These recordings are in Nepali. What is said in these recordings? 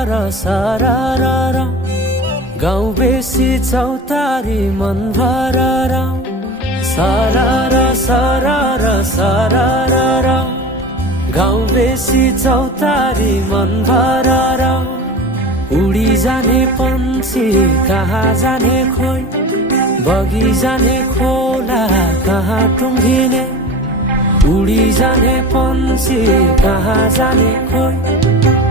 सरर गाउँ बेसी चौतारी मन भरर सरर सरर सरर गाउँ बेसी चौतारी मन भरर उडी जाने पन्छी कहाँ जाने खोइ बगी जाने खोला कहाँ टुङ्गिने उडी जाने पन्छी कहाँ जाने खोइ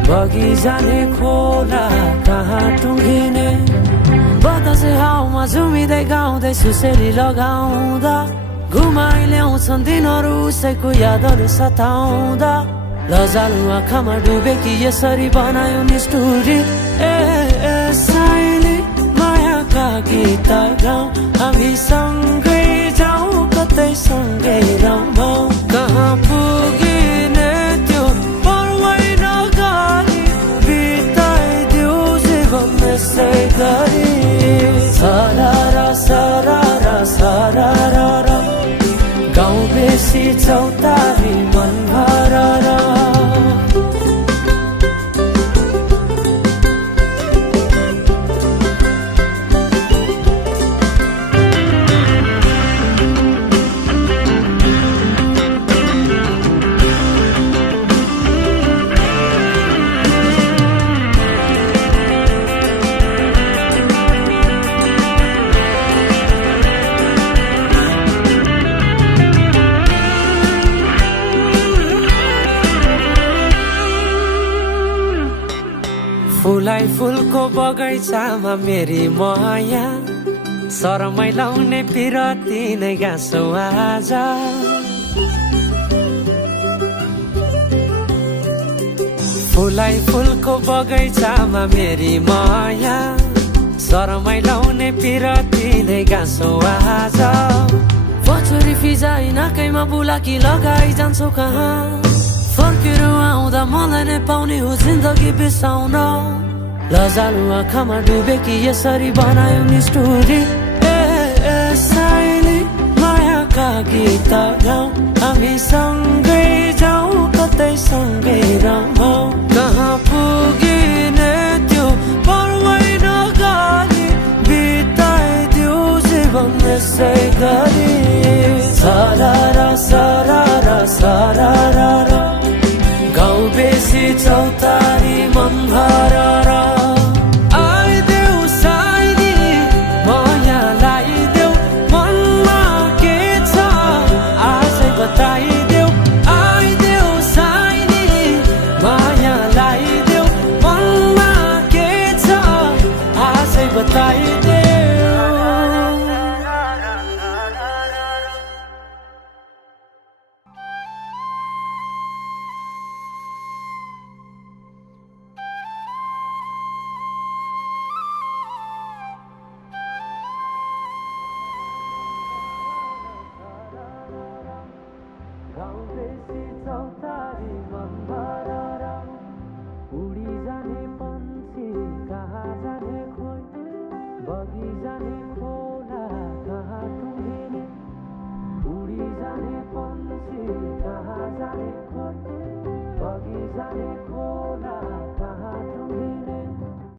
बगी जाने खोला कहाँ टुङ्गिने बतासे हाउमा झुमिँदै गाउँदै सुसेरी लगाउँदा घुमाइ ल्याउँछन् दिनहरू उसैको यादहरू सताउँदा लजालु आँखामा डुबे कि यसरी बनायो निष्ठुरी साइली मायाका गीत गाउँ हामी सँगै जाउँ कतै सँगै रमाउँ कहाँ पुगिने त्यो पर्वै नगरी बिताइदिउ जीवन यसै गरी सरर सरर सरर गाउँ बेसी चौतारी मन भरर फुलाई फुलको बगैँचामा मेरी माया शरमै लाउने पिरती नै गाँसौ आज फुलाई फुलको बगैँचामा मेरी माया शरमै लाउने पिरती नै गाँसौ आज पछुरी फिजाइ नाकैमा बुलाकी लगाइ जान्छौ कहाँ फर्केर आउँदा मलाई नै पाउने हो जिन्दगी बिसाउन लजालु आँखामा डुबे कि यसरी बनायो निष्ठुरी साइली मायाका गीत गाउँ हामी सँगै जाउँ कतै सँगै रमाउँ कहाँ पुगिने त्यो पर्वै नगरी बिताइदिउ जीवन यसै गरी सरर सरर सरर गाउँ बेसी चौतारी मन भरर आइदेऊ साइली माया लाइदेऊ मनमा के छ आजै बताइदेऊ आइदेऊ साइली माया लाइदेऊ मनमा के छ आजै बताइदेऊ गाउँ बेसी चौतारी मन भरर उडी जाने पन्छी कहाँ जाने खोइ बगी जाने खोइ